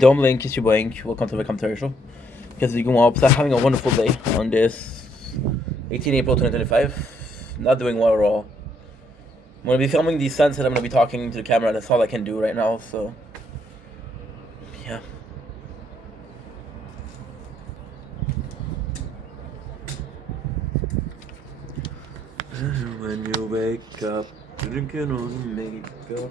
Dumbling, Kiss You Boink. Welcome to the Commentary Show. Because you go up, having a wonderful day on this 18 April 2025. Not doing well at all. I'm going to be filming the sunset. I'm going to be talking to the camera. That's all I can do right now, so. Yeah. When you wake up, drinking on makeup.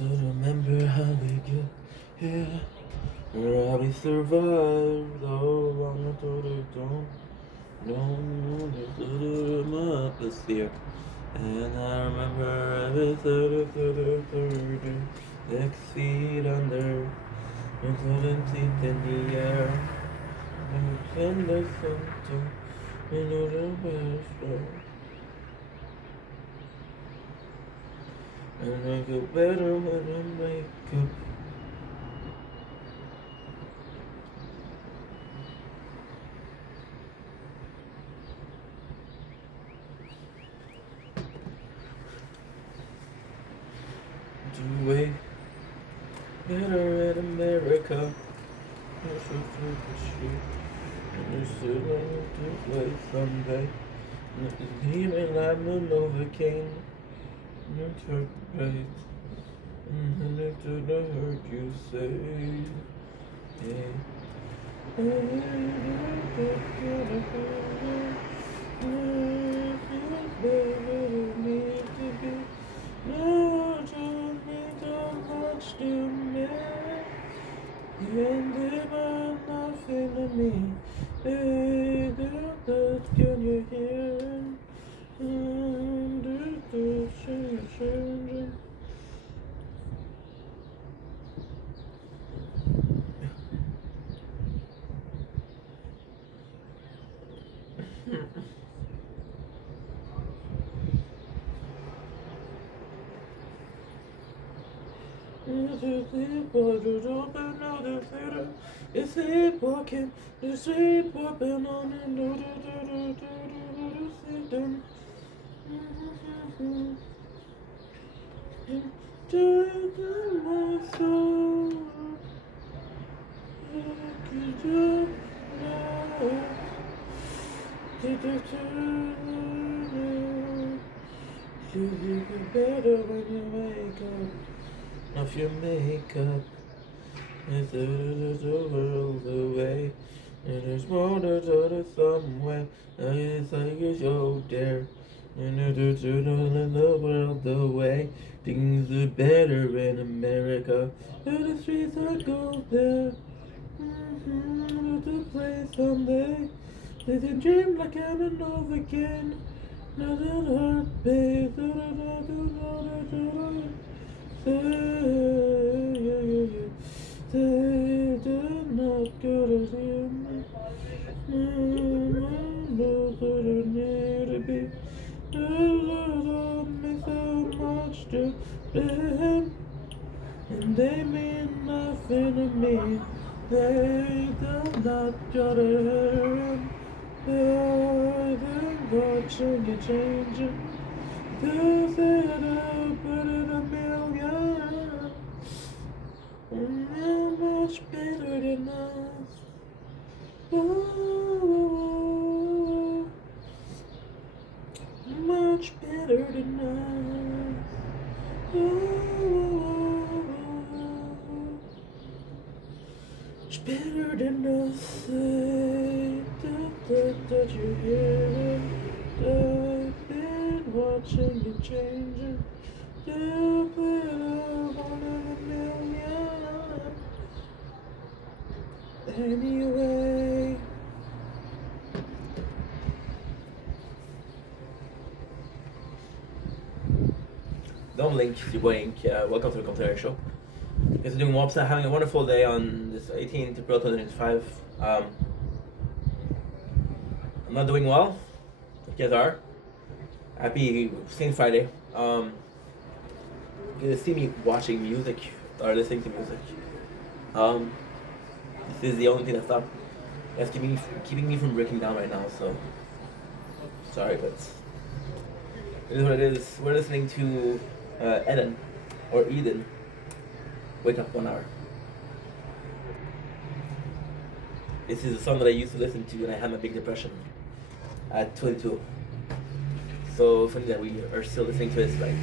Remember how we get here, how we survived, oh, long until they don't up this year. And I remember every third day, 6 feet under, and 7 teeth in the air, and send the center, and the best. And I feel better when I wake up. To wake better in America. You're so shit. And you're still on to play someday. And even I'm a Novocaine. It's right. And it's to the hurt you say. No, don't need so much to me. And they were nothing to me. Hey, can you hear? It's sleepwalking, the sleepwalking on and into my soul. Could you know? You look better when you wake up. Off your makeup. It's the world away. And there's more to somewhere. It's like a show there. And there's the world away. Things are better in America. And the streets are gold there. To play someday. There's a dream like heaven over again. Nothing hurt, babe. Say not good as you. Need to be. Me so much to them, and they mean nothing to me. They do not judge. They're watching you changing. To set up in a million. You're much better than us. Ooh, much better than us. Ooh, much better than us. That you hear it. I've been watching you changing. You put up one in a million. Anyway. I'm Link, your boy Ink. Welcome to the Computer Show. Guys are doing well, having a wonderful day on this 18th April 2025. I'm not doing well. You guys are. Happy Saint Friday. You guys see me watching music or listening to music. This is the only thing that's not that's keeping me from breaking down right now. So sorry, but it is what it is. We're listening to Eden or Eden. Wake Up 1 Hour. This is a song that I used to listen to when I had my big depression at 22. So funny that we are still listening to this, right?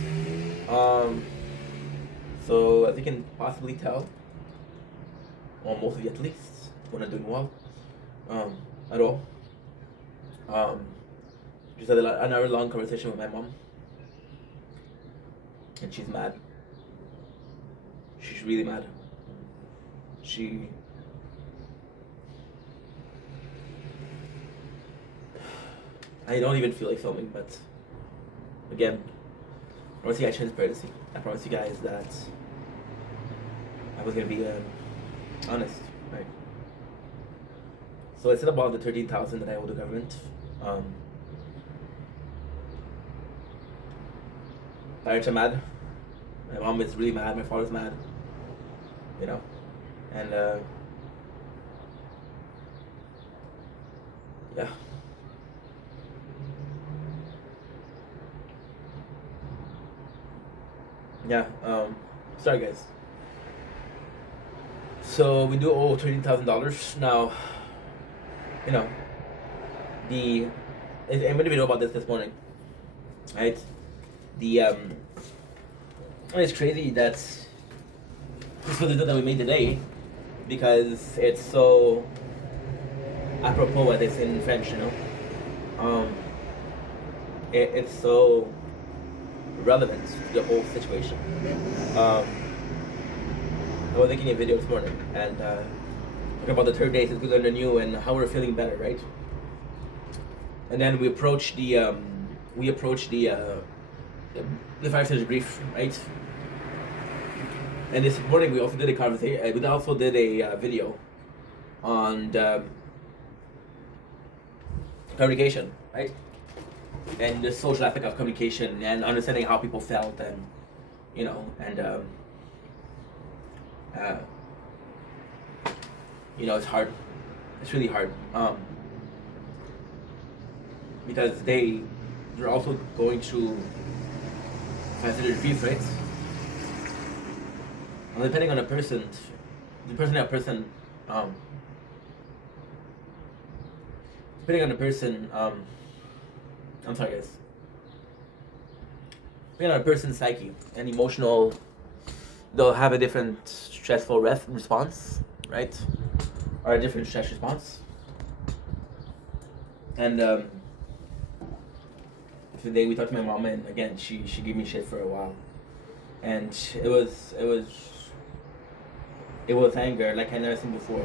So as you can possibly tell, or most of you at least, we're not doing well at all. Just had an hour long conversation with my mom, and she's mad. She's really mad. I don't even feel like filming, but again, I promise you guys transparency. I promise you guys that I was gonna be honest, right? So I said about the 13,000 that I owe the government. Parents are mad. My mom is really mad. My father's mad. You know, and yeah. Yeah, sorry guys. So we do owe $13,000 now. You know, I made a video about this morning, right? It's crazy that this was the video that we made today because it's so apropos, as they say in French, you know. It's so relevant to the whole situation. I was making a video this morning and talking about the third day since we learned new and how we're feeling better, right? And then we approached the 5 stages of grief, right? And this morning we also did a conversation. We also did a video on communication, right? And the social aspect of communication and understanding how people felt, and you know, and you know, it's hard. It's really hard because they're also going through considered grief, right? And depending on the person, depending on the person, I'm sorry, guys. A person's psyche and emotional, they'll have a different stressful response, right? Or a different stress response. And today we talked to my mom, and again she gave me shit for a while, and it was anger like I never seen before.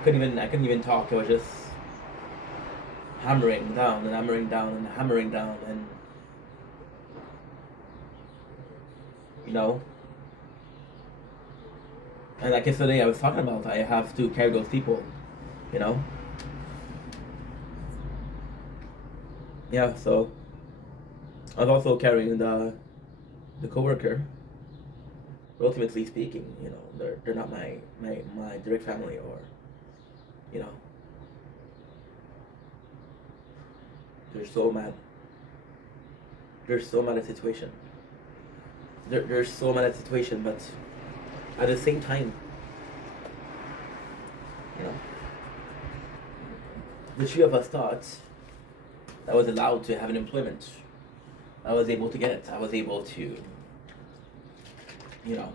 I couldn't even talk. It was just hammering down and hammering down and hammering down, and and like yesterday I was talking about, I have to carry those people, yeah. So I was also carrying the coworker. But ultimately speaking, they're not my direct family, or they're so mad. They're so mad at the situation. They're so mad at the situation, but at the same time, the three of us thought I was allowed to have an employment. I was able to get it. I was able to, none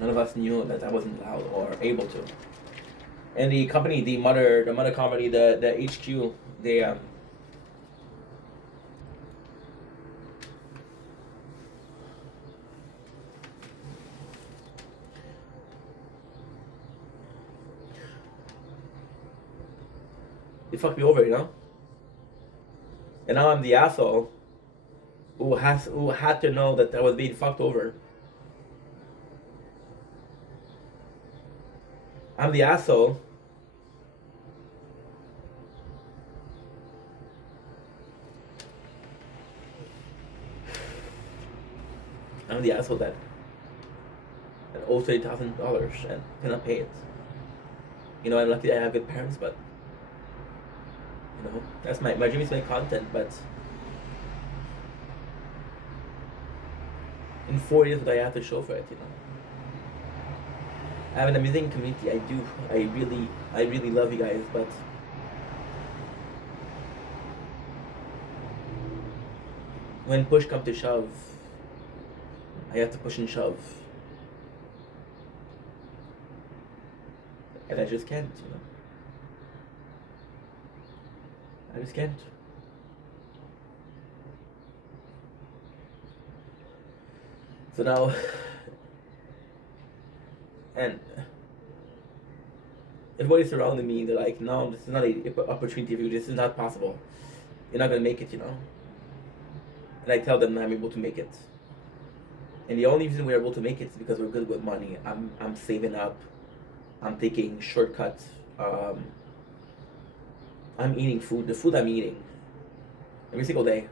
of us knew that I wasn't allowed or able to. And the company, the mother company, the HQ, they fucked me over, And now I'm the asshole who had to know that I was being fucked over. I'm the asshole that owes $30,000 and cannot pay it. I'm lucky I have good parents, but that's my dream is to make content, but in 4 years, what I have to show for it, I have an amazing community. I do. I really love you guys, but when push comes to shove, I have to push and shove, and I just can't. I just can't. So now, and everybody surrounding me, they're like, no, this is not an opportunity for you. This is not possible. You're not gonna make it, And I tell them I'm able to make it. And the only reason we're able to make it is because we're good with money. I'm saving up. I'm taking shortcuts. I'm eating food. The food I'm eating every single day,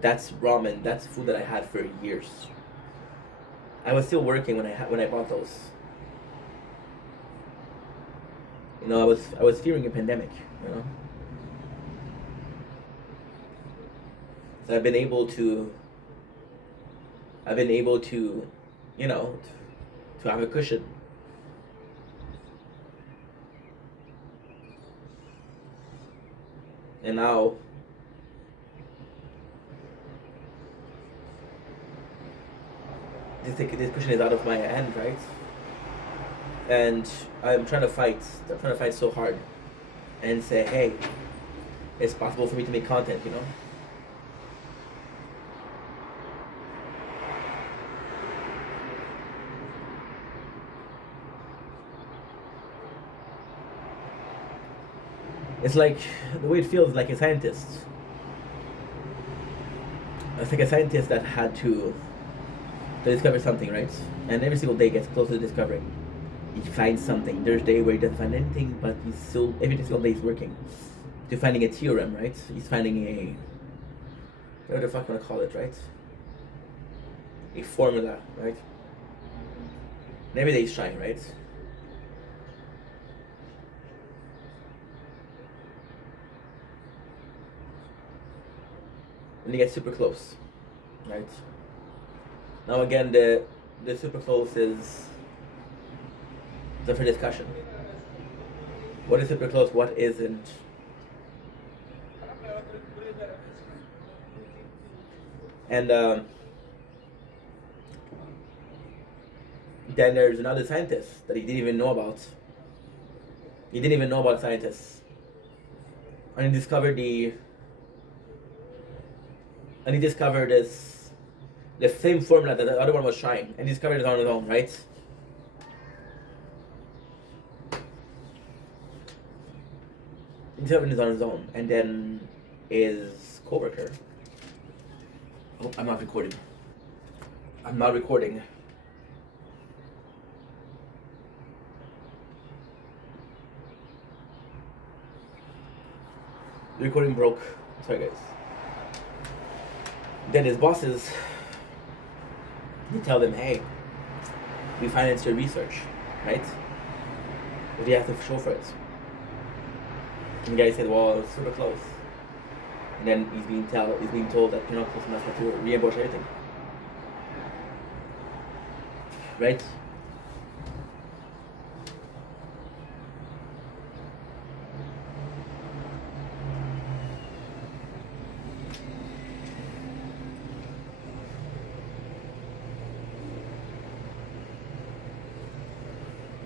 that's ramen. That's food that I had for years. I was still working when I bought those. I was fearing a pandemic. So I've been able to, to have a cushion. And now, this cushion is out of my hand, right? And I'm trying to fight. I'm trying to fight so hard, and say, hey, it's possible for me to make content, It's like the way it feels like a scientist. It's like a scientist that had to discover something, right? And every single day gets closer to discovering. He finds something. There's a day where he doesn't find anything, but he's still every single day he's working to finding a theorem, right? He's finding a whatever the fuck you wanna call it, right? A formula, right? And every day he's trying, right? And he gets super close, right? Now again, the super close is up for discussion. What is super close? What isn't? And then there's another scientist that he didn't even know about. He didn't even know about scientists. And he discovered this the same formula that the other one was trying, and he discovered it on his own, right? He discovered it on his own, and then his coworker. Oh, I'm not recording. I'm not recording. The recording broke. Sorry, guys. Then his bosses, they tell them, hey, we financed your research, right? What do you have to show for it? And the guy said, well, it's super close. And then he's being told that you're not close enough to reimburse everything. Right?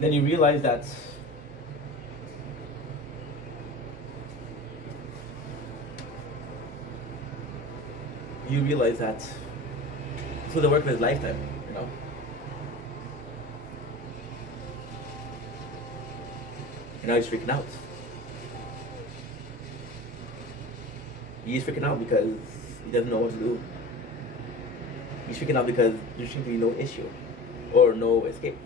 Then you realize that this was the work of his lifetime, you know. And now he's freaking out. He's freaking out because he doesn't know what to do. He's freaking out because there seems to be no issue or no escape.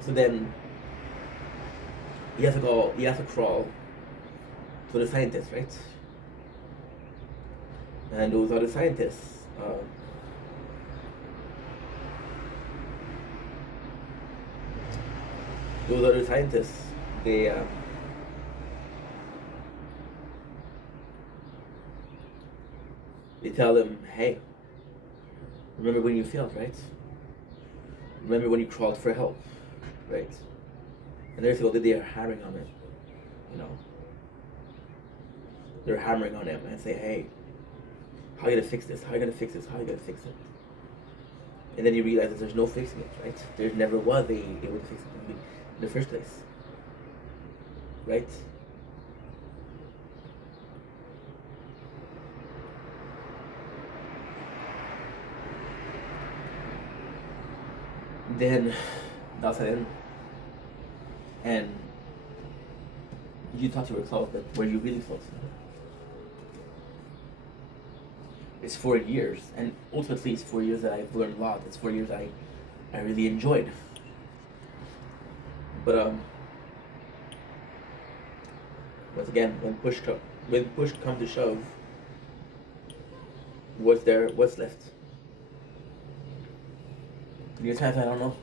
So then he has to crawl to the scientists, right? And those are the scientists. They tell him, hey, remember when you failed, right? Remember when you crawled for help, right? And there's what they are hammering on it, you know. They're hammering on him and say, hey, how are you gonna fix this? How are you gonna fix this? How are you gonna fix it? And then he realizes there's no fixing it, right? There never was a way to fix it in the first place, right? Then that's it. And you thought you were close, but were you really close? It's 4 years, and ultimately it's 4 years that I've learned a lot. It's 4 years I really enjoyed. But once again, when push comes to shove, what's left? There's times I don't know.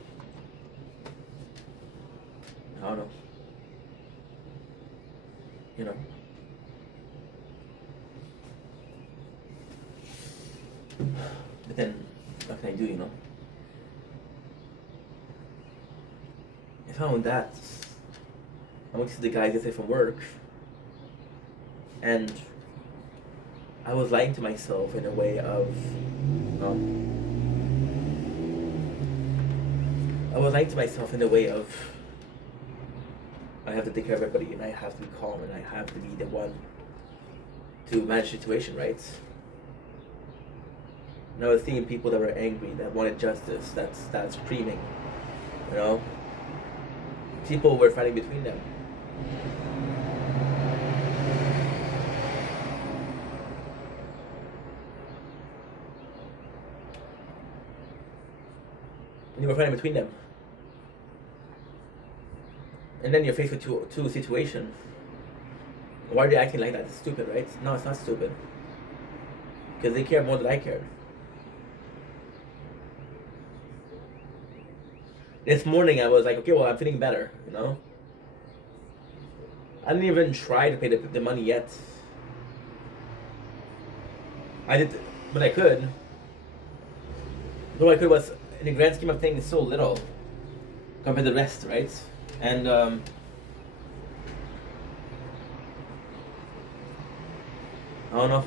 You know. But then, what can I do, you know? I found that I went to the guys yesterday from work, and I was lying to myself in a way of, I have to take care of everybody, and I have to be calm, and I have to be the one to manage the situation, right? And I was seeing people that were angry, that wanted justice, that's screaming, you know? People were fighting between them. And you were fighting between them. And then you're faced with two situations. Why are they acting like that? It's stupid, right? No, it's not stupid. Because they care more than I care. This morning I was like, okay, well, I'm feeling better, you know? I didn't even try to pay the money yet. I did, but I could. But what I could was, in the grand scheme of things, so little compared to the rest, right? And I don't know.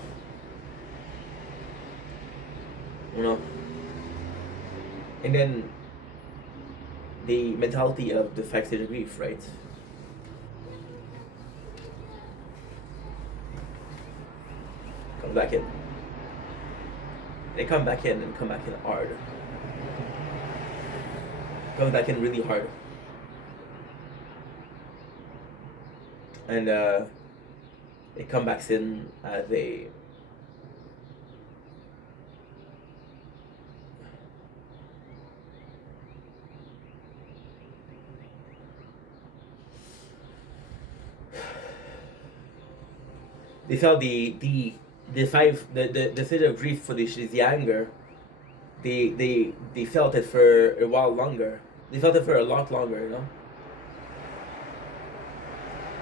You know. And then the mentality of the 5 stage of grief, right? Come back in. They come back in and come back in hard. Come back in really hard. And it comes back in as a they felt the stage of grief for the anger. They felt it for a while longer. They felt it for a lot longer, you know.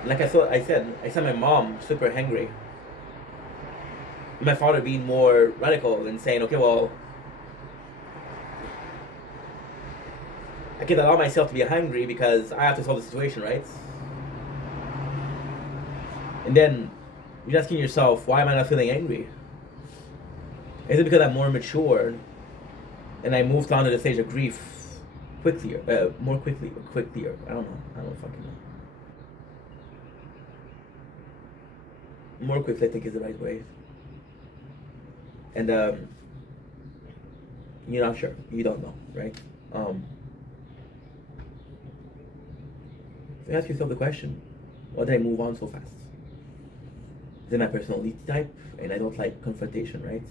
Like I said my mom super angry. My father being more radical and saying, okay, well, I can allow myself to be angry because I have to solve the situation, right? And then you're asking yourself, why am I not feeling angry? Is it because I'm more mature and I moved on to the stage of grief more quickly? I don't fucking know. More quickly, I think, is the right way. And you're not sure. You don't know, right? So ask yourself the question, why did I move on so fast? Is it my personality type? And I don't like confrontation, right?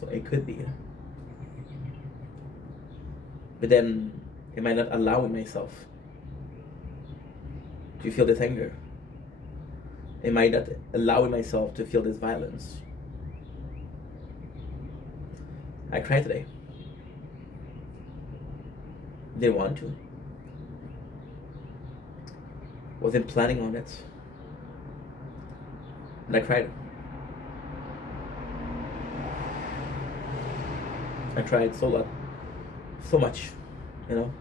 So it could be. But then, am I not allowing myself to feel this anger? Am I not allowing myself to feel this violence? I cried today. Didn't want to. Wasn't planning on it. And I cried. I cried so much, you know.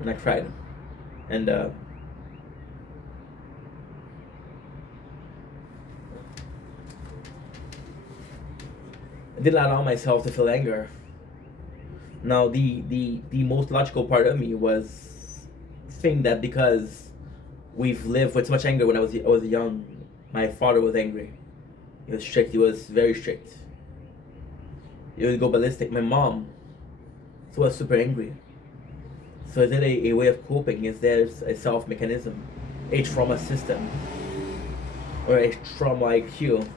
And I cried. And I didn't allow myself to feel anger. Now the most logical part of me was saying that because we've lived with so much anger when I was young, my father was angry. He was strict. He was very strict. He would go ballistic. My mom was super angry. So is it a way of coping? Is there a self mechanism, a trauma system, or a trauma IQ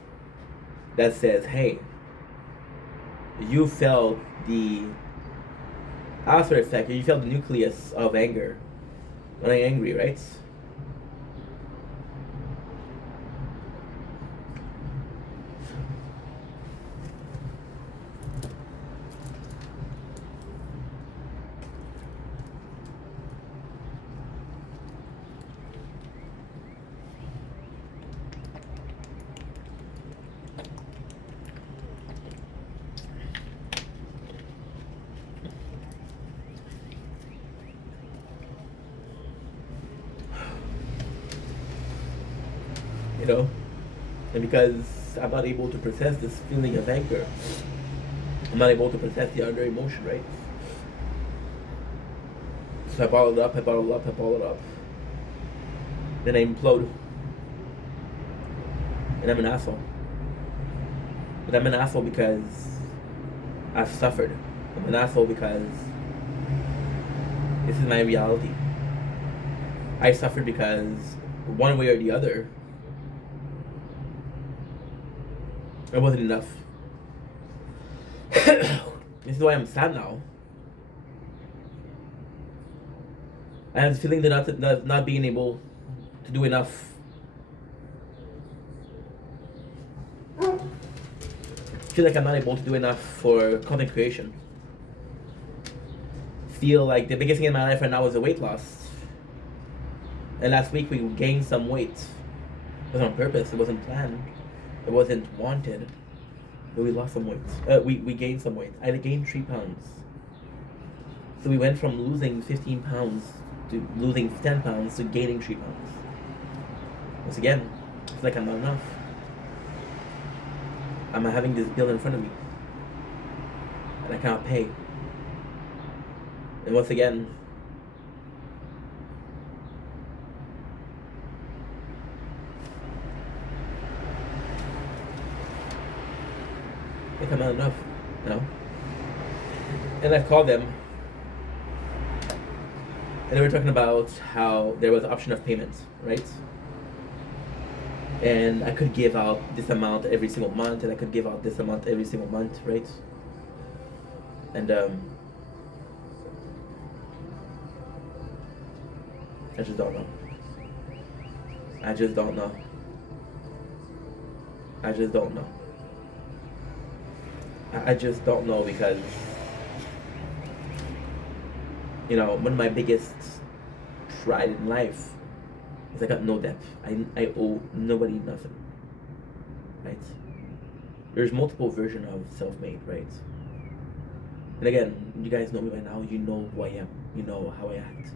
that says, hey, you felt the after effect, you felt the nucleus of anger when I'm angry, right? You know, and because I'm not able to process this feeling of anger, I'm not able to process the other emotion, right? So I bottle it up, then I implode, and I'm an asshole. But I'm an asshole because I've suffered. I'm an asshole because this is my reality. I suffered because one way or the other, it wasn't enough. This is why I'm sad now. I have the feeling that not being able to do enough. I feel like I'm not able to do enough for content creation. Feel like the biggest thing in my life right now is the weight loss. And last week we gained some weight. It wasn't on purpose. It wasn't planned. It wasn't wanted. But we lost some weight. We gained some weight. I gained 3 pounds. So we went from losing 15 pounds to losing 10 pounds to gaining 3 pounds. Once again, it's like I'm not enough. I'm having this bill in front of me and I cannot pay. And once again, like I'm not enough, you know? And I've called them and they were talking about how there was an option of payments, right? And I could give out this amount every single month, and I could give out this amount every single month, right? And I just don't know. I just don't know. I just don't know. I just don't know because, you know, one of my biggest pride in life is I got no debt. I owe nobody nothing, right? There's multiple versions of self-made, right? And again, you guys know me by now. You know who I am. You know how I act.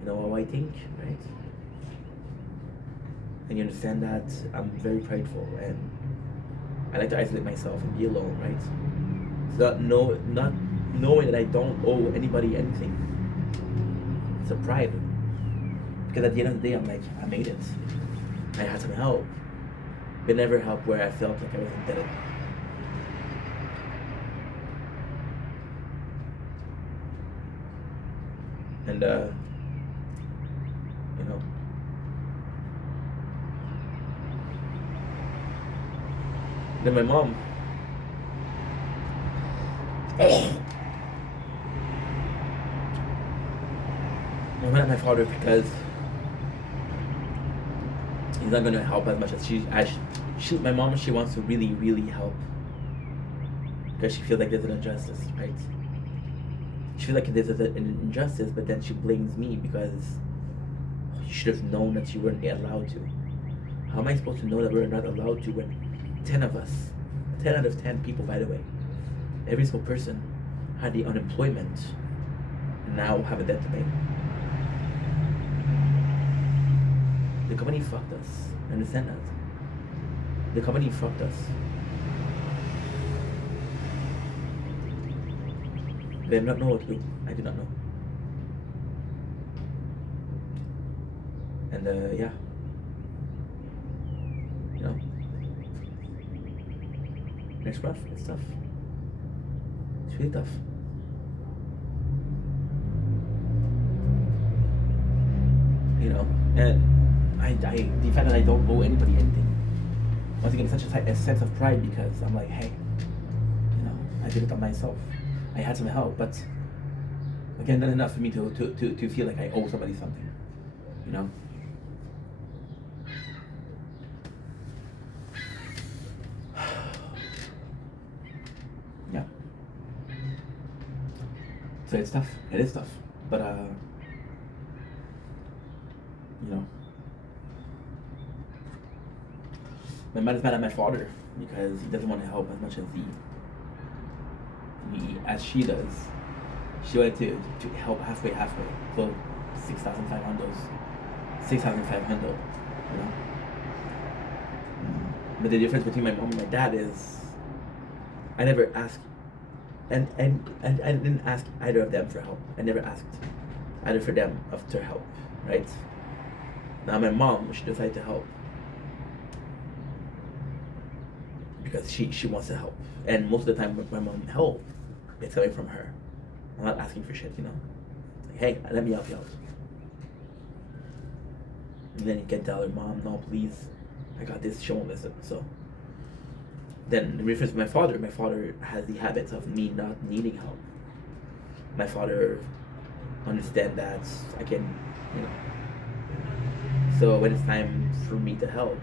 You know how I think, right? And you understand that I'm very prideful and I like to isolate myself and be alone, right? So not knowing that I don't owe anybody anything. It's a pride. Because at the end of the day, I'm like, I made it. I had some help. But never help where I felt like I was indebted. And, you know. Then my mom. I went at my father because he's not gonna help as much as my mom, she wants to really, really help because she feels like there's an injustice, right? She feels like there's an injustice, but then she blames me because you should have known that you weren't allowed to. How am I supposed to know that we're not allowed to when 10 of us, 10 out of 10 people, by the way, every single person had the unemployment and now have a debt to pay? The company fucked us. Understand that? The company fucked us. They do not know what to do. I do not know. And yeah. You know. It's rough. It's tough. It's really tough. You know, and the fact that I don't owe anybody anything, once again, such a sense of pride because I'm like, hey, you know, I did it on myself. I had some help, but again, not enough for me to feel like I owe somebody something, you know. Yeah. So it's tough. It is tough, but you know. My mother's mad at my father because he doesn't want to help as much as as she does. She wanted to help halfway, so 6,500, you know. But the difference between my mom and my dad is, I never asked, and I didn't ask either of them for help. I never asked either for them to help, right? Now my mom, she decided to help because she wants to help, and most of the time when my mom help, it's coming from her. I'm not asking for shit, you know. Like, hey, let me help you out. And then you can tell her, Mom, no, please, I got this, she won't listen. So then the reference to my father has the habits of me not needing help. My father understands that I can, you know. So when it's time for me to help,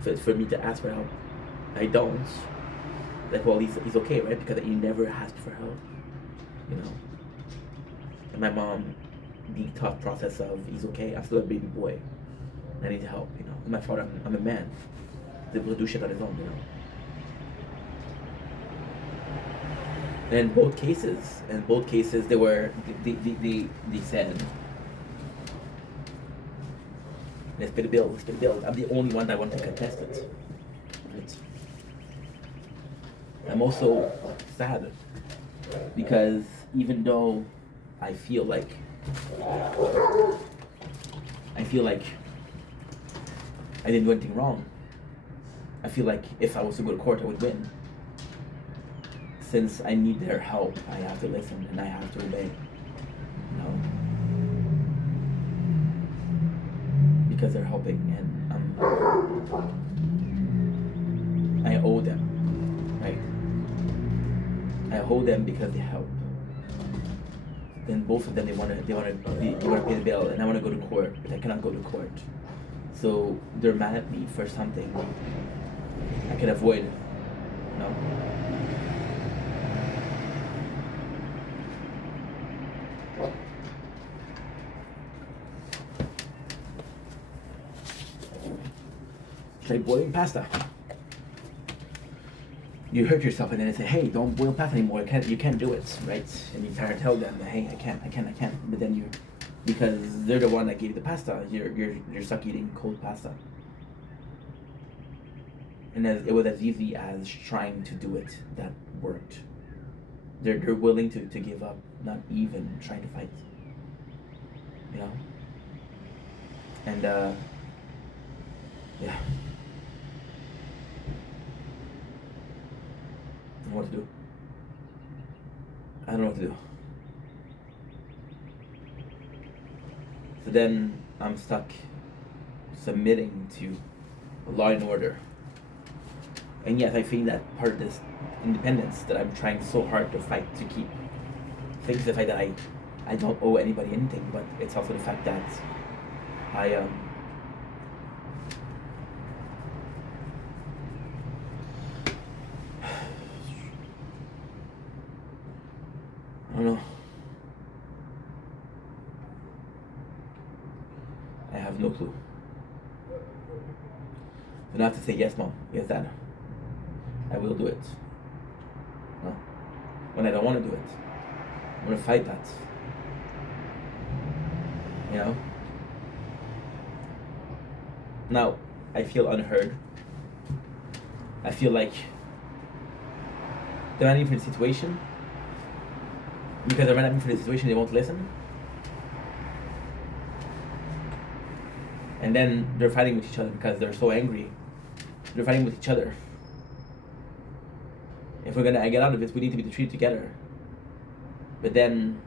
for me to ask for help, I don't. Like, well, he's okay, right? Because he never asked for help, you know. And my mom, the thought process of, he's okay, I'm still a baby boy, I need help, you know. And my father, I'm a man, he's able to do shit on his own, you know. And in both cases, they said, let's pay the bill, let's pay the bill. I'm the only one that want to contest it. Right? I'm also sad because even though I feel like I didn't do anything wrong, I feel like if I was to go to court, I would win. Since I need their help, I have to listen and I have to obey. You know? Because they're helping and I owe them, right? I owe them because they help. Then both of them they want to pay the bill, and I want to go to court, but I cannot go to court. So they're mad at me for something I can avoid. You know? Try boiling pasta. You hurt yourself, and then they say, "Hey, don't boil pasta anymore. You can't do it, right?" And you try to tell them, "Hey, I can't." But then because they're the one that gave you the pasta, you're stuck eating cold pasta. And it was as easy as trying to do it that worked. They're willing to give up, not even trying to fight. You know? And yeah. I don't know what to do. I don't know what to do. So then I'm stuck submitting to law and order. And yet I feel that part of this independence that I'm trying so hard to fight to keep. Things the fact that I don't owe anybody anything, but it's also the fact that I don't know. I have no clue. So now I have to say yes, mom, yes, dad. I will do it. No. When I don't want to do it, I'm gonna fight that. You know? Now, I feel unheard. I feel like they're not even for the situation. Because they're not even for the situation, they won't listen. And then they're fighting with each other because they're so angry. They're fighting with each other. If we're gonna get out of this, we need to be treated together. But then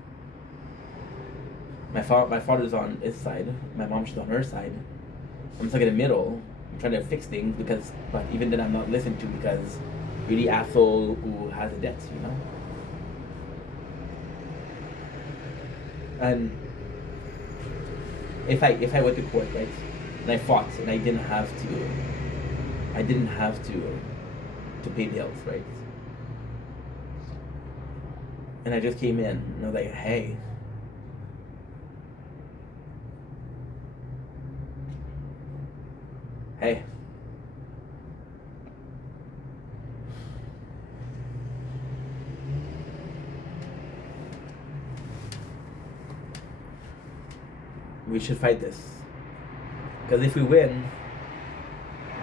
my father's on his side, my mom's on her side. I'm stuck in the middle. I'm trying to fix things but even then I'm not listened to because you're the asshole who has a debt, you know? And if I went to court, right, and I fought and I didn't have to pay bills, right? And I just came in and I was like, hey, we should fight this. Because if we win,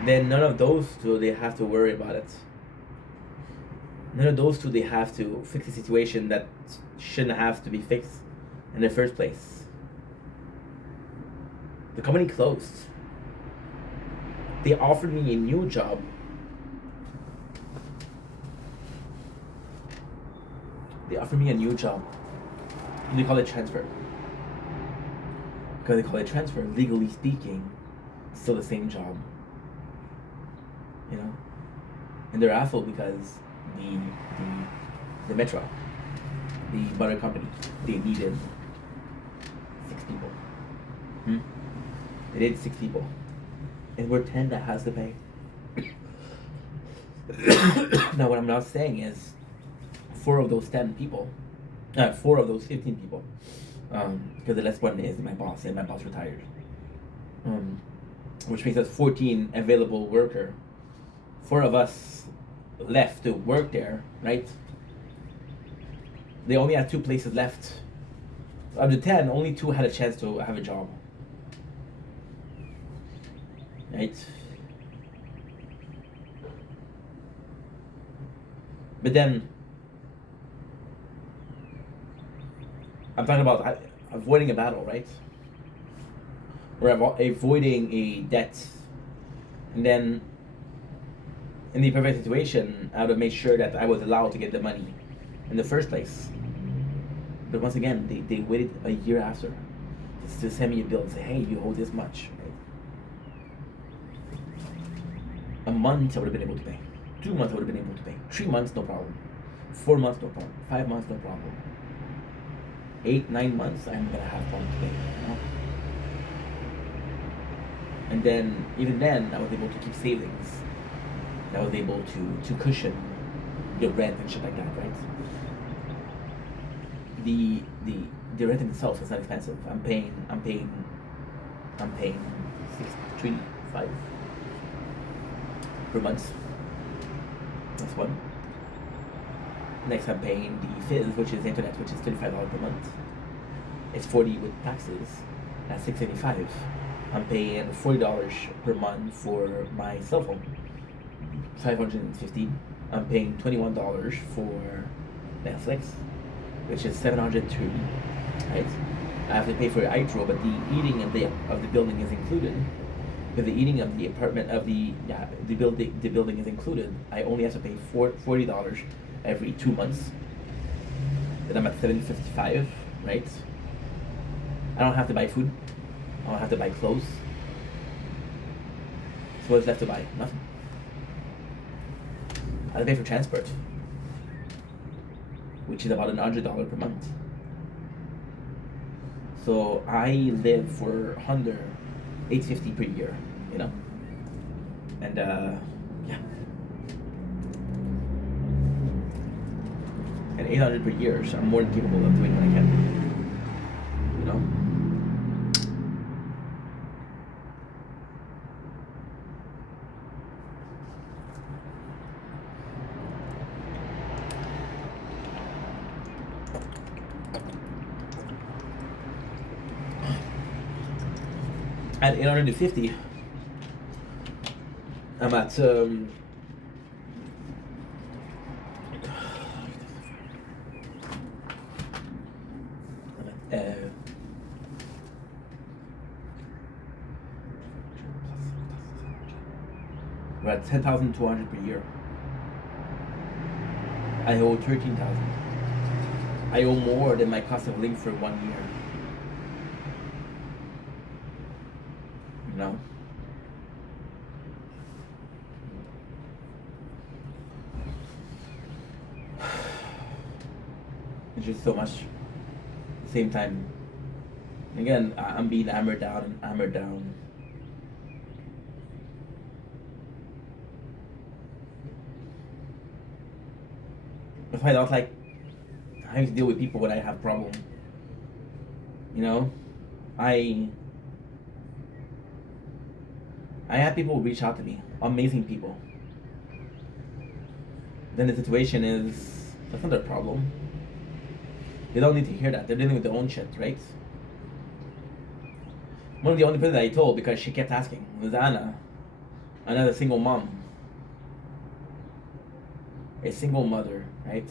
then none of those two, they have to worry about it. None of those two, they have to fix a situation that shouldn't have to be fixed in the first place. The company closed. They offered me a new job. They call it transfer. Because they call it transfer, legally speaking, it's still the same job. You know? And they're assholes because the Metro, the butter company, they needed 6 people. They needed 6 people. And we're 10 that has to pay. Now what I'm not saying is 4 of those 10 people, 4 of those 15 people, because the last one is my boss, and my boss retired. Which makes us 14 available worker. 4 of us left to work there, right? They only had 2 places left. Of the 10, only 2 had a chance to have a job. Right? But then, I'm talking about avoiding a battle, right? Or avoiding a debt. And then, in the perfect situation, I would have made sure that I was allowed to get the money in the first place. But once again, they waited a year after to send me a bill and say, hey, you owe this much. Right? A month I would have been able to pay. 2 months I would have been able to pay. 3 months, no problem. 4 months, no problem. 5 months, no problem. 8, 9 months, I'm gonna have problems paying. You know? And then, even then, I was able to keep savings. I was able to cushion the rent and shit like that, right? The rent in itself is not expensive. I'm paying 635 per month. That's one. Next, I'm paying the Fizz, which is internet, which is $35 per month. It's 40 with taxes. That's $675. I'm paying $40 per month for my cell phone. $515. I'm paying $21 for Netflix, which is $730. Right? I have to pay for ITRO, but the eating of the building is included. Because the eating of the apartment of the building is included. I only have to pay $40 every 2 months. Then I'm at $755, right? I don't have to buy food. I don't have to buy clothes. So what's left to buy? Nothing. I have to pay for transport, which is about $100 per month. So I live for under $850 per year, you know, and yeah, and $800 per year. So I'm more than capable of doing what I can, you know. At 850, I'm at we're at 10,200 per year. I owe 13,000. I owe more than my cost of living for 1 year. You know? It's just so much. At the same time, again, I'm being hammered down and hammered down. That's why I don't like having to deal with people when I have problems. You know? I have people reach out to me, amazing people. Then the situation is, that's not their problem. They don't need to hear that. They're dealing with their own shit, right? One of the only people that I told, because she kept asking, was Anna, another single mom. A single mother, right?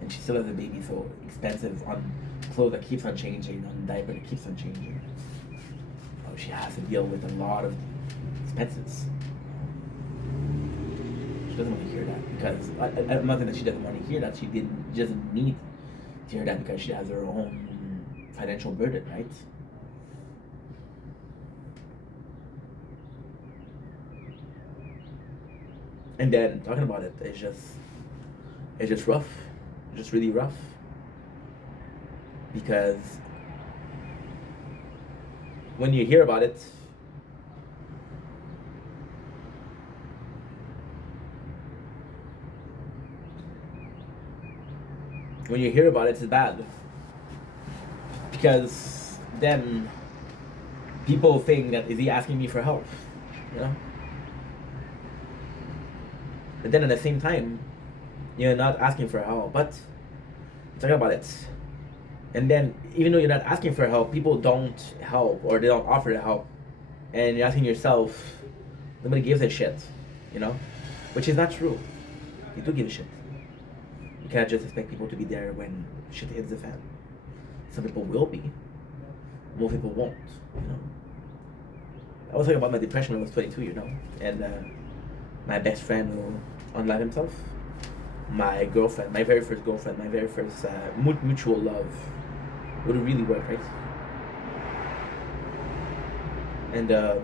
And she still has a baby, so expensive on clothes that keeps on changing, on diaper that keeps on changing. Oh, she has to deal with a lot of expenses. She doesn't want to hear that because I'm not saying that she doesn't want to hear that. She doesn't need to hear that because she has her own financial burden, right? And then talking about it, it's just rough, just really rough. Because when you hear about it, it's bad. Because then people think that, is he asking me for help? You know? But then at the same time, you're not asking for help, but Talk about it. And then, even though you're not asking for help, people don't help or they don't offer to help. And you're asking yourself, nobody gives a shit, you know? Which is not true. You do give a shit. You can't just expect people to be there when shit hits the fan. Some people will be. Most people won't, you know? I was talking about my depression when I was 22, you know? And my best friend will unalive himself. My girlfriend, my very first girlfriend, my very first mutual love would really work, right? And it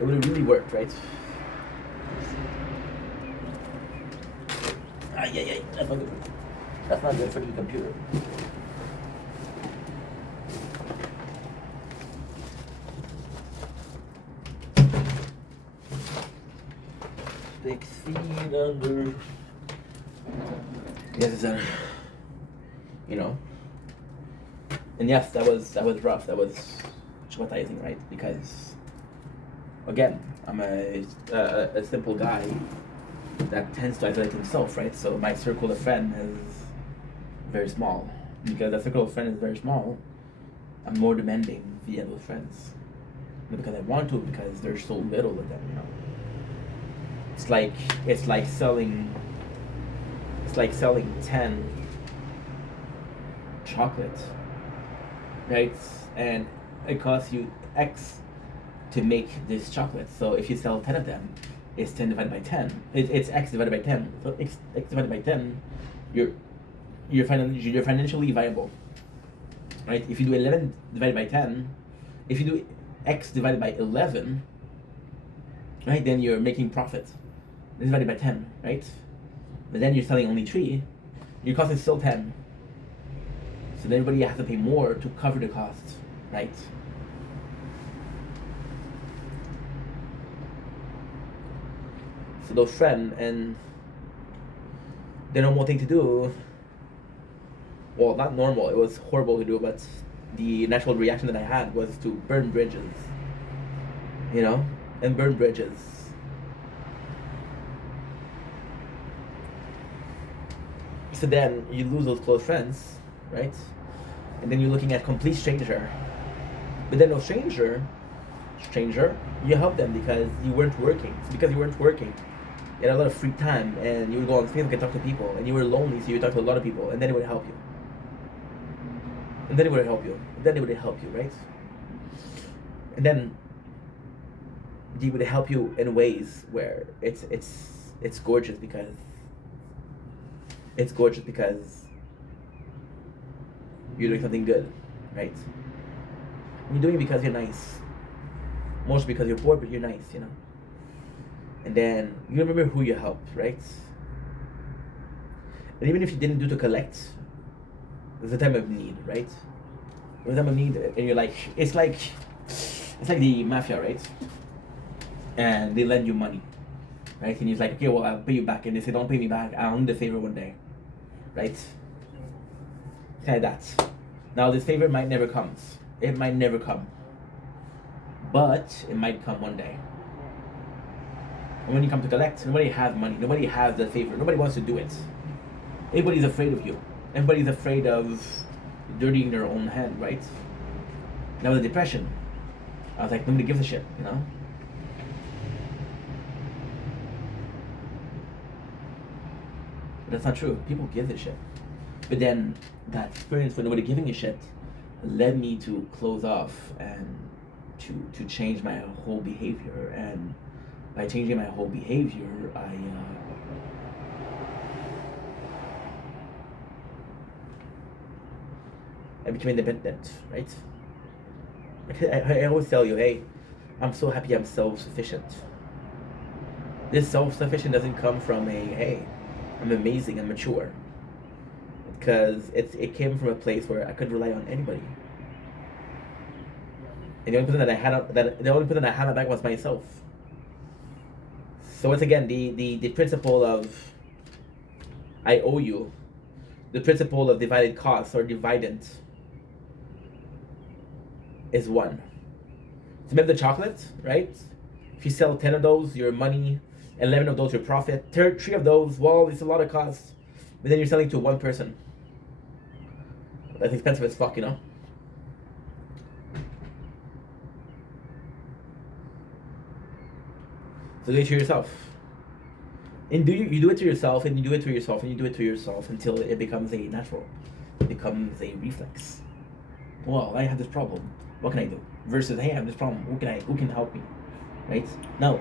would have really worked, right? Yeah, that's not good. That's not good for the computer. 6 feet under. Yes, it's you know. And yes, that was rough. That was traumatizing, right? Because again, I'm a simple guy that tends to isolate himself, right? So my circle of friends is very small. Because the circle of friends is very small, I'm more demanding via those friends. Not because I want to, because there's so little of them, you know. It's like selling 10 chocolates, right? And it costs you X to make this chocolate. So if you sell 10 of them, it's 10 divided by 10. It's X divided by 10. So X divided by 10, you're financially viable, right? If you do 11 divided by 10, if you do X divided by 11, right, then you're making profit. Divided by 10, right? But then you're selling only 3, your cost is still 10. So then everybody has to pay more to cover the cost, right? So those friends, and the normal thing to do, well, not normal, it was horrible to do, but the natural reaction that I had was to burn bridges, you know? And burn bridges. So then you lose those close friends, right? And then you're looking at complete stranger. But then no stranger, you help them because you weren't working. It's because you weren't working. You had a lot of free time and you would go on Facebook and talk to people, and you were lonely, so you would talk to a lot of people, and then it would help you. And then it would help you. And then it would help you, right? And then they would help you in ways where it's gorgeous because you're doing something good, right? You're doing it because you're nice. Mostly because you're bored, but you're nice, you know? And then you remember who you helped, right? And even if you didn't do to collect, there's a time of need, right? There's a time of need, and you're like, it's like the mafia, right? And they lend you money, right? And you're like, okay, well, I'll pay you back. And they say, don't pay me back. I'll need the favor one day, right? Like that. Now, this favor might never come. It might never come. But it might come one day. And when you come to collect, nobody has money. Nobody has the favor. Nobody wants to do it. Everybody's afraid of you. Everybody's afraid of dirtying their own hand, right? That was depression. I was like, nobody gives a shit, you know? But that's not true. People give a shit. But then that experience for nobody giving a shit led me to close off and to change my whole behavior. And by changing my whole behavior, I became independent, right? I always tell you, hey, I'm so happy I'm self-sufficient. This self-sufficient doesn't come from hey, I'm amazing and mature. Because it came from a place where I could rely on anybody. And the only person that I had my back was myself. So once again, the principle of I owe you, the principle of divided costs or dividend is 1. So remember the chocolate, right? If you sell 10 of those, your money 11 of those are profit. Three of those, well, it's a lot of cost, but then you're selling to one person. That's expensive as fuck, you know. So do it to yourself. And you do it to yourself, and you do it to yourself, and you do it to yourself until it becomes a natural. It becomes a reflex. Well, I have this problem. What can I do? Versus, hey, I have this problem. Who can help me? Right? Now,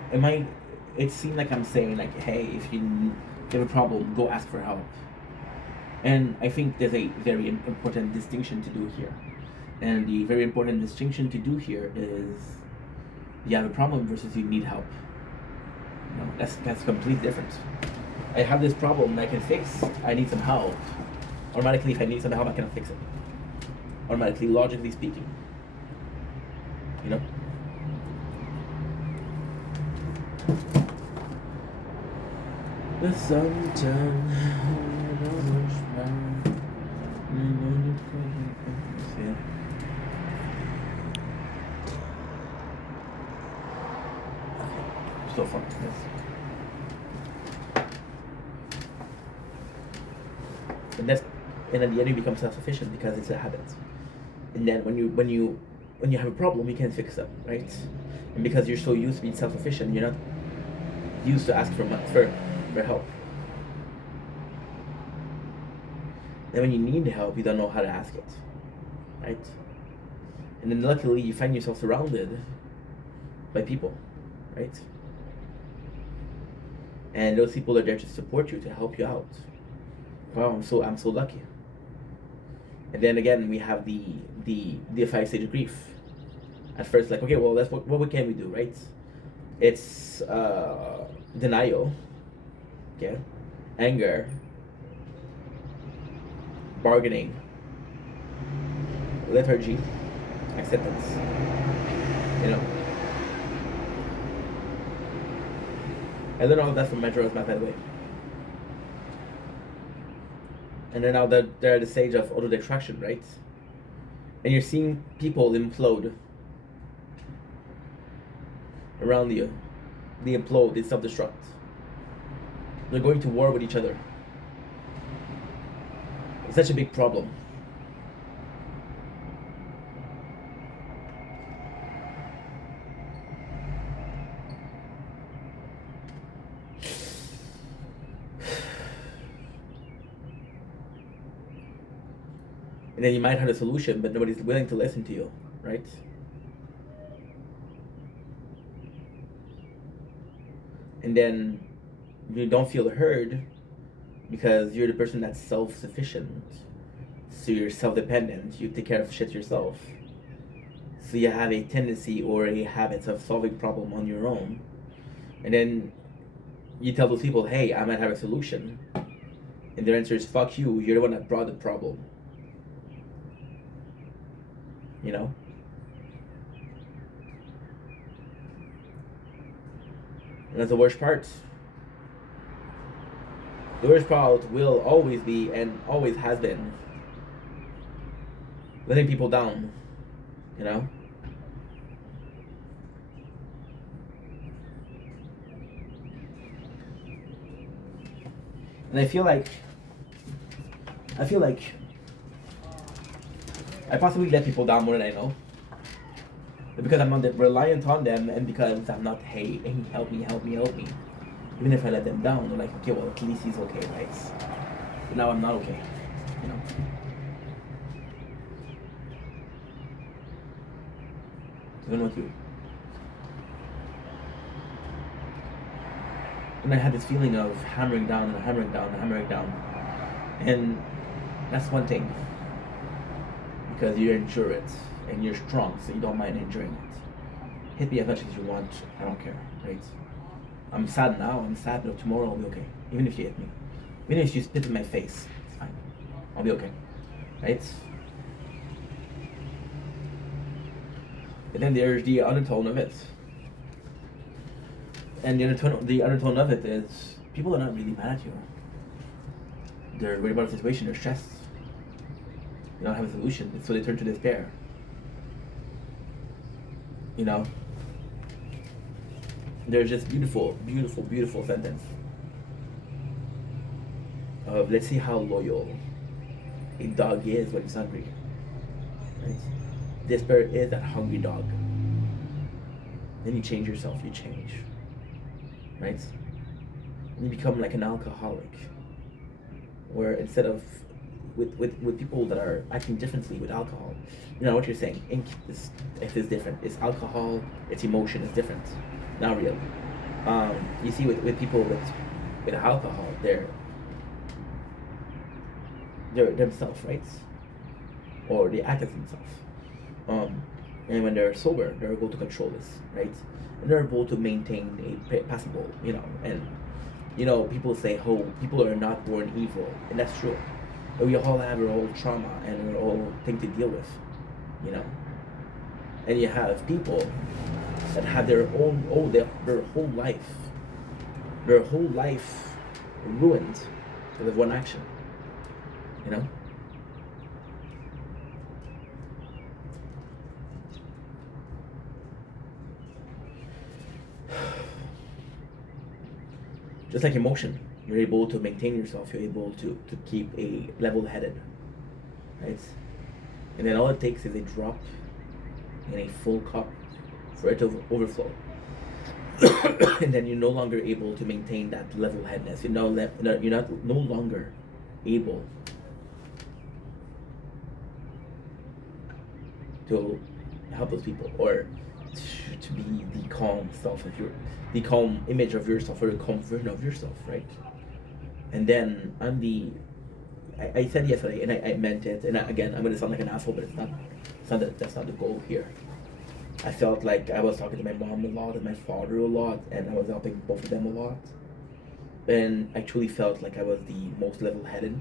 it seems like I'm saying like, hey, if you have a problem, go ask for help. And I think there's a very important distinction to do here. And the very important distinction to do here is you have a problem versus you need help. No, that's completely different. I have this problem I can fix. I need some help. Automatically, if I need some help, I cannot fix it. Automatically, logically speaking. You know? The sun's down. So far, yes. And then the end you become self-sufficient because it's a habit. And then when you have a problem, you can fix it, right? And because you're so used to being self-sufficient, you're not used to ask for help. And when you need help, you don't know how to ask it, right? And then luckily, you find yourself surrounded by people, right? And those people are there to support you, to help you out. Wow, I'm so lucky. And then again, we have the 5 stage of grief. At first, like, okay, well, that's what can we do, right? It's denial, okay, anger, bargaining, lethargy, acceptance. You know. I learned all of that from Majora's Mask, by the way. And then now they're at the stage of auto-destruction, right? And you're seeing people implode around you. They implode, they self-destruct. They're going to war with each other. It's such a big problem. And then you might have a solution, but nobody's willing to listen to you, right? And then you don't feel heard because you're the person that's self-sufficient. So you're self-dependent. You take care of shit yourself. So you have a tendency or a habit of solving problem on your own. And then you tell those people, hey, I might have a solution. And their answer is, fuck you, you're the one that brought the problem. You know? And that's the worst part. The worst part will always be, and always has been, letting people down. You know? And I feel like I possibly let people down more than I know. But because I'm not reliant on them, and because I'm not, hey, help me. Even if I let them down, they're like, okay, well, at least he's okay, right? But now I'm not okay, you know? I don't know what you. And I had this feeling of hammering down. And that's one thing. Because you're endurance and you're strong, so you don't mind enduring it. Hit me as much as you want, I don't care, right? I'm sad now, but tomorrow I'll be okay. Even if you hit me. Even if you spit in my face, it's fine. I'll be okay, right? And then there's the undertone of it. And the undertone of it is, people are not really mad at you. They're worried about the situation, they're stressed. They don't have a solution, so they turn to despair. You know? There's this beautiful, beautiful, beautiful sentence of, let's see how loyal a dog is when it's hungry. Right? This bird is that hungry dog. Then you change yourself, you change. Right? And you become like an alcoholic. Where instead of with people that are acting differently with alcohol, you know what you're saying, ink is different. It's alcohol, it's emotion, it's different. Not real. You see with people with alcohol, they're themselves, right? Or they act as themselves. And when they're sober, they're able to control this, right? And they're able to maintain a passable, and people say, oh, people are not born evil, and that's true. But we all have our own trauma and our own thing to deal with, you know. And you have people that have their whole life ruined because of one action, you know. Just like emotion, you're able to maintain yourself, you're able to keep a level-headed, right? And then all it takes is a drop in a full cup for it to overflow. And then you're no longer able to maintain that level-headedness. You're no longer able to help those people, or to be the calm self of the calm image of yourself, or the calm version of yourself, right? And then I said yesterday, and I meant it, and again, I'm gonna sound like an asshole, but that's not the goal here. I felt like I was talking to my mom a lot and my father a lot, and I was helping both of them a lot. And I truly felt like I was the most level-headed.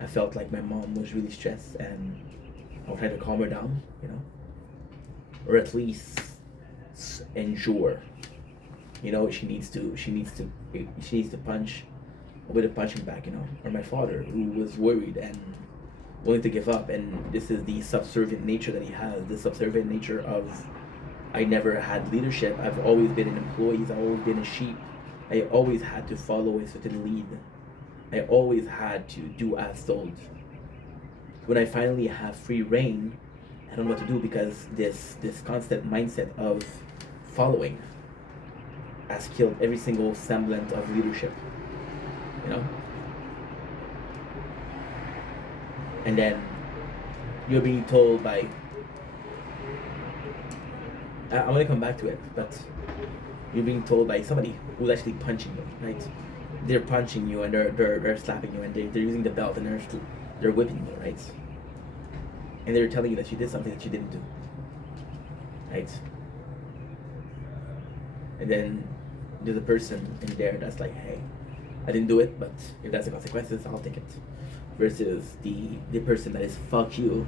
I felt like my mom was really stressed, and I was trying to calm her down, or at least endure. She needs to punch a bit of punching back, or my father, who was worried and willing to give up. And this is the subservient nature that he has, the subservient nature of, I never had leadership. I've always been an employee. I've always been a sheep. I always had to follow a certain lead. I always had to do as told. When I finally have free reign, I don't know what to do, because this constant mindset of following has killed every single semblance of leadership, And then you're being told by, I'm gonna come back to it, but you're being told by somebody who's actually punching you, right? They're punching you, and they're slapping you, and they're using the belt, and they're whipping you, right? And they're telling you that you did something that you didn't do, right? And then there's a person in there that's like, hey, I didn't do it, but if that's the consequences, I'll take it. Versus the person that is, fuck you,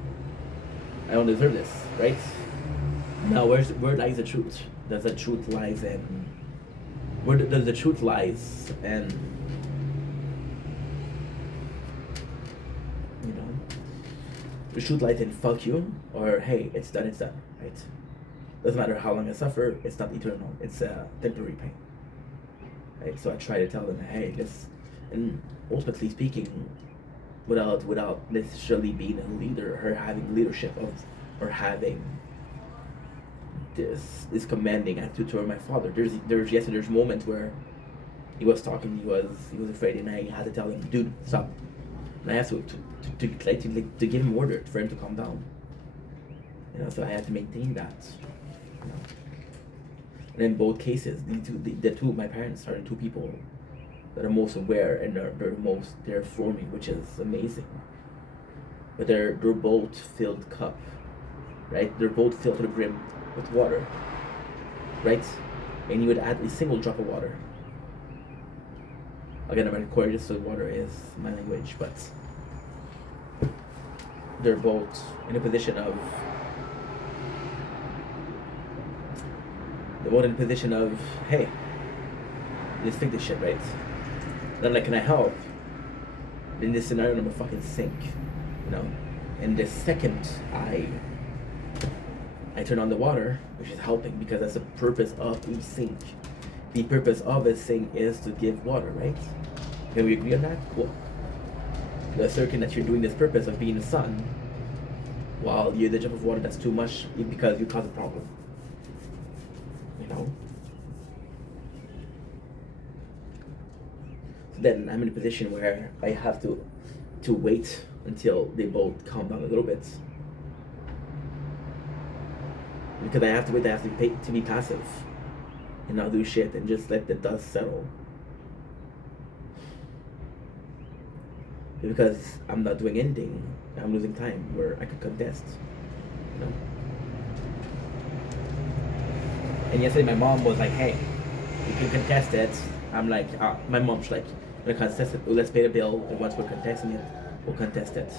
I don't deserve this, right? Now, where lies the truth? Does the truth lies in, where does the truth lies? And the truth lies in fuck you, or hey, it's done, right? Doesn't matter how long I suffer, it's not eternal, it's a temporary pain, right? So I try to tell them, hey, this, and ultimately speaking, without necessarily being a leader or having leadership or having this commanding attitude toward my father. There's moments where he was talking, he was afraid, and I had to tell him, dude, stop. And I have to give him order for him to calm down. So I had to maintain that. And in both cases, the two of my parents are the two people that are most aware, and they're most there for me, which is amazing. But they're both filled cup, right? They're both filled to the brim with water, right? And you would add a single drop of water. Again, I'm recording this, so water is my language, but they're both in a position of, hey, just fix this shit, right? And I'm like, can I help? In this scenario, I'm gonna fucking sink, And the second I turn on the water, which is helping, because that's the purpose of a sink. the purpose of this thing is to give water, right? Can we agree on that? Cool. You're asserting that you're doing this purpose of being the sun, while you're the drop of water that's too much because you cause a problem. You know? So then I'm in a position where I have to wait until they both calm down a little bit. Because I have to wait, I have to be passive and not do shit and just let the dust settle. Because I'm not doing anything, I'm losing time where I could contest, you know? And yesterday my mom was like, hey, you can contest it. I'm like, my mom's like, we're gonna contest it, let's pay the bill, and once we're contesting it, we'll contest it.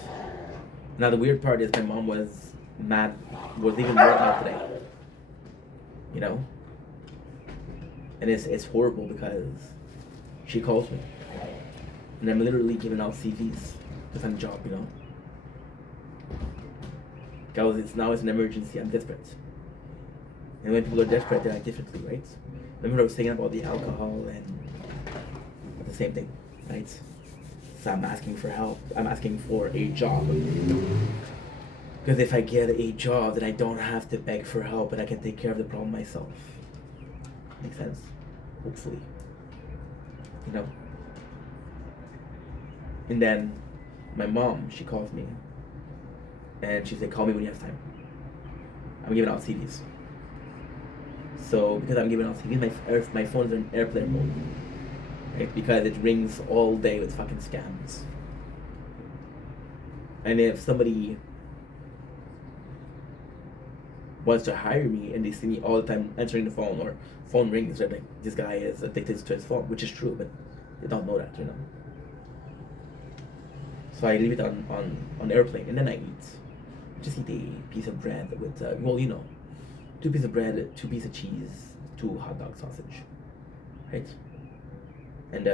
Now the weird part is my mom was mad, was even more mad today. You know? And it's horrible because she calls me. And I'm literally giving out CVs to find a job, you know? Because it's an emergency, I'm desperate. And when people are desperate, they act differently, right? Remember I was saying about the alcohol and the same thing, right? So I'm asking for help. I'm asking for a job. Because if I get a job, then I don't have to beg for help and I can take care of the problem myself. Makes sense? Hopefully. You know? And then my mom, she calls me and she said, call me when you have time. I'm giving out CDs. So because I'm giving out CDs, my phone's in airplane mode. Right? Because it rings all day with fucking scams. And if somebody wants to hire me and they see me all the time answering the phone or phone rings, they're like, this guy is addicted to his phone, which is true, but they don't know that, you know. So I leave it on airplane and then I eat. Just eat a piece of bread with, well, you know, 2 pieces of bread, 2 pieces of cheese, 2 hot dog sausage, right? And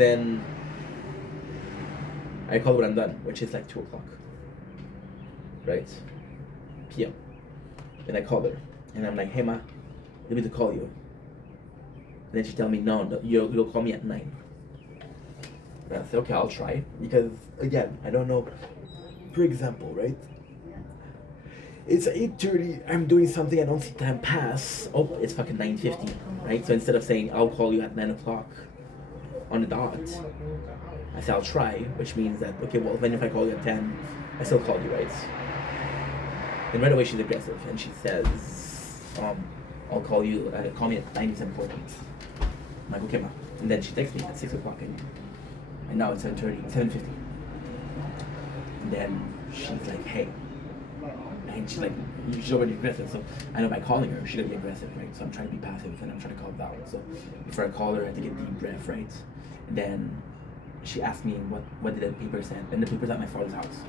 then I call when I'm done, which is like 2 o'clock, right? PM. And I call her, and I'm like, hey ma, let me to call you. And then she tell me, no, you'll call me at 9. And I say, okay, I'll try, because again, I don't know. For example, right? It's 8:30, I'm doing something, I don't see time pass. Oh, it's fucking 9:50, right? So instead of saying, I'll call you at 9 o'clock on the dot, I say, I'll try, which means that, okay, well, then if I call you at 10, I still call you, right? And right away she's aggressive, and she says, I'll call you, call me at 9:important. I'm like, okay, ma. And then she texts me at 6 o'clock, and now it's 7:50. And then she's like, hey. And she's like, she's already aggressive, so I know by calling her, she's gonna be aggressive, right? So I'm trying to be passive and I'm trying to calm down. So before I call her, I have to get a deep breath, right? And then she asked me what did the paper say, and the paper's at my father's house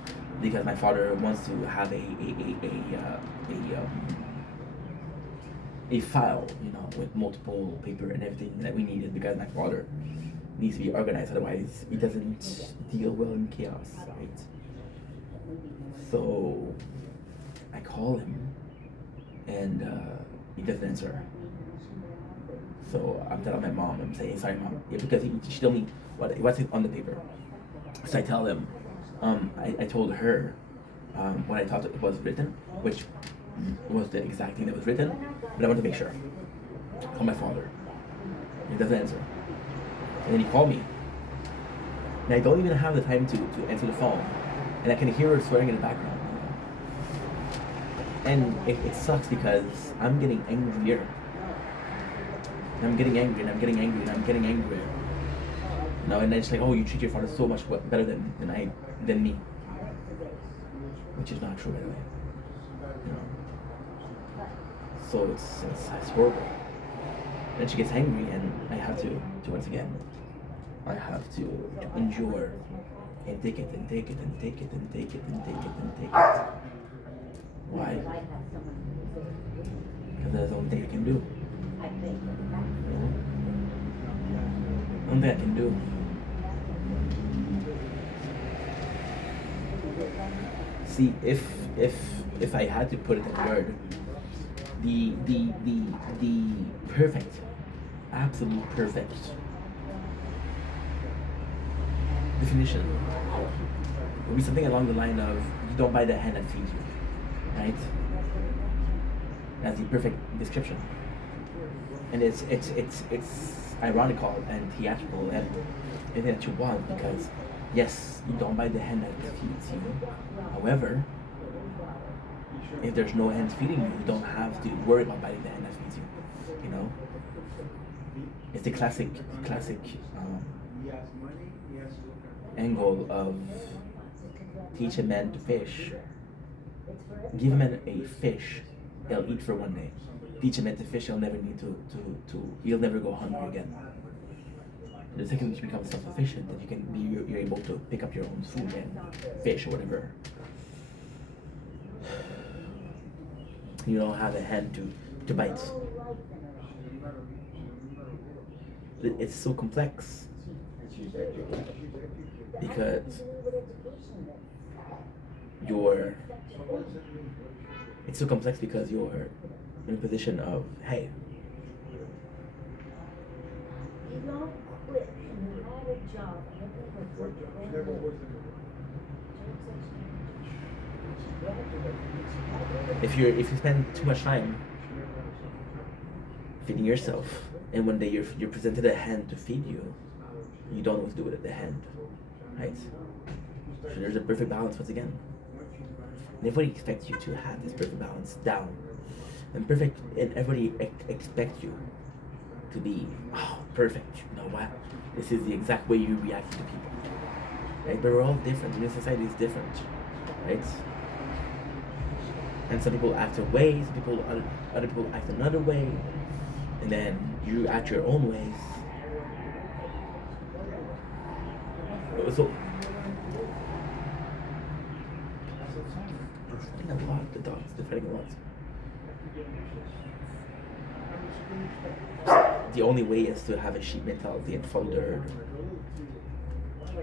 because my father wants to have a file, you know, with multiple paper and everything that we needed because my father needs to be organized, otherwise he doesn't deal well in chaos, right? So I call him and he doesn't answer. So I'm telling my mom, I'm saying, sorry mom, yeah, because she told me what's on the paper. So I tell them, I told her what I thought it was written, which was the exact thing that was written, but I want to make sure. Call my father. He doesn't answer. And then he called me. And I don't even have the time to answer the phone. And I can hear her swearing in the background. And it sucks because I'm getting angrier. And I'm getting angry and I'm getting angry and I'm getting angrier. You know, and then it's like, oh, you treat your father so much better than me. Which is not true, by the way. You know? So it's horrible. And then she gets angry and I have to once again, I have to endure and take it and take it and take it and take it and take it and take it. Why? Because there's only thing I can do. You know? Only thing I can do. See, if I had to put it in a word, the perfect, absolute perfect definition would be something along the line of you don't buy the hand that feeds you, right? That's the perfect description, and it's ironical and theatrical and anything that you want because yes, you don't buy the hand that feeds you. However, if there's no hand feeding you, you don't have to worry about buying the hand that feeds you. You know, it's the classic angle of teach a man to fish. Give a man a fish, he'll eat for one day. Teach a man to fish, he'll never need he'll never go hungry again. The second you become self-sufficient, that you can be, you're able to pick up your own food and fish or whatever. You don't have a hand to bite. It's so complex because it's so complex because you're in a position of, hey, you don't quit and you have a job. if you spend too much time feeding yourself, and one day you're presented a hand to feed you, you don't know what to do with the hand, right? So there's a perfect balance once again. And everybody expects you to have this perfect balance down, and everybody expects you to be perfect. You know what? This is the exact way you react to people, right? But we're all different. And this society is different, right? And some people act a way, other people act another way, and then you act your own ways. So they're fighting a lot. The dogs, they're fighting a lot. The only way is to have a sheep mentality and follow the herd,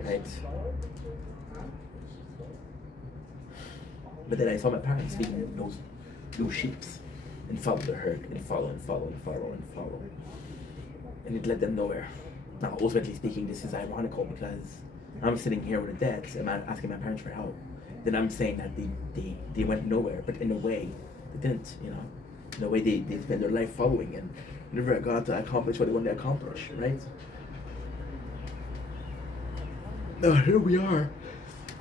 right? But then I saw my parents feeding those sheeps and follow the herd and follow, and it led them nowhere. Now, ultimately speaking, this is ironical because I'm sitting here with a debt and I'm asking my parents for help. Then I'm saying that they went nowhere, but in a way they didn't. You know, in a way they spent their life following and never got to accomplish what they wanted to accomplish, right? Now here we are,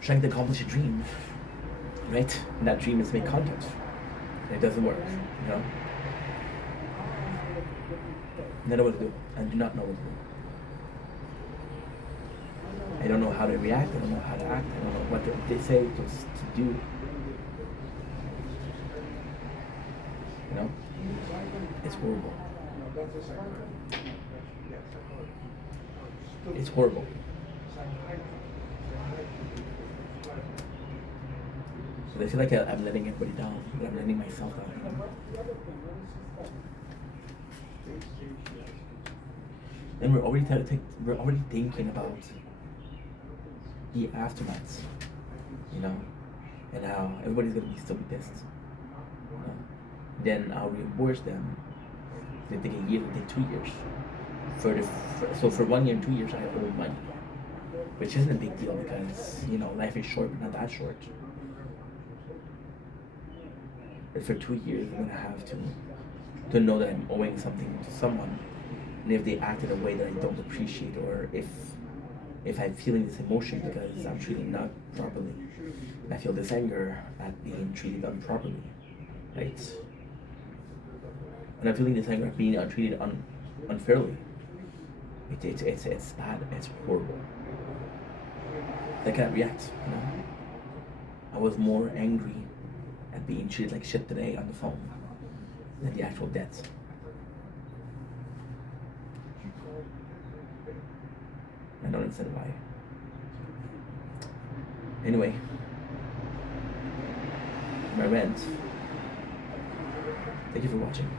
trying to accomplish a dream. Right? And that dream is to make content. And it doesn't work, you know? And I know what to do. I do not know what to do. I don't know how to react. I don't know how to act. I don't know what they say to do. You know? It's horrible. It's horrible. So I feel like I'm letting everybody down, but I'm letting myself down. You know? And we're already thinking about the aftermaths, you know, and how everybody's gonna still be pissed. You know? Then I'll reimburse them. They take a year, they take 2 years. So for 1 year and 2 years, I owe money, which isn't a big deal because you know life is short, but not that short. But for 2 years, I'm gonna have to know that I'm owing something to someone, and if they act in a way that I don't appreciate, or if I'm feeling this emotion because I'm treated not properly, and I feel this anger at being treated improperly, right? And I'm feeling this anger at being treated unfairly. It's bad. It's horrible. I can't react. You know, I was more angry at being treated like shit today on the phone than the actual debt. I don't understand why. Anyway, my rant. Thank you for watching.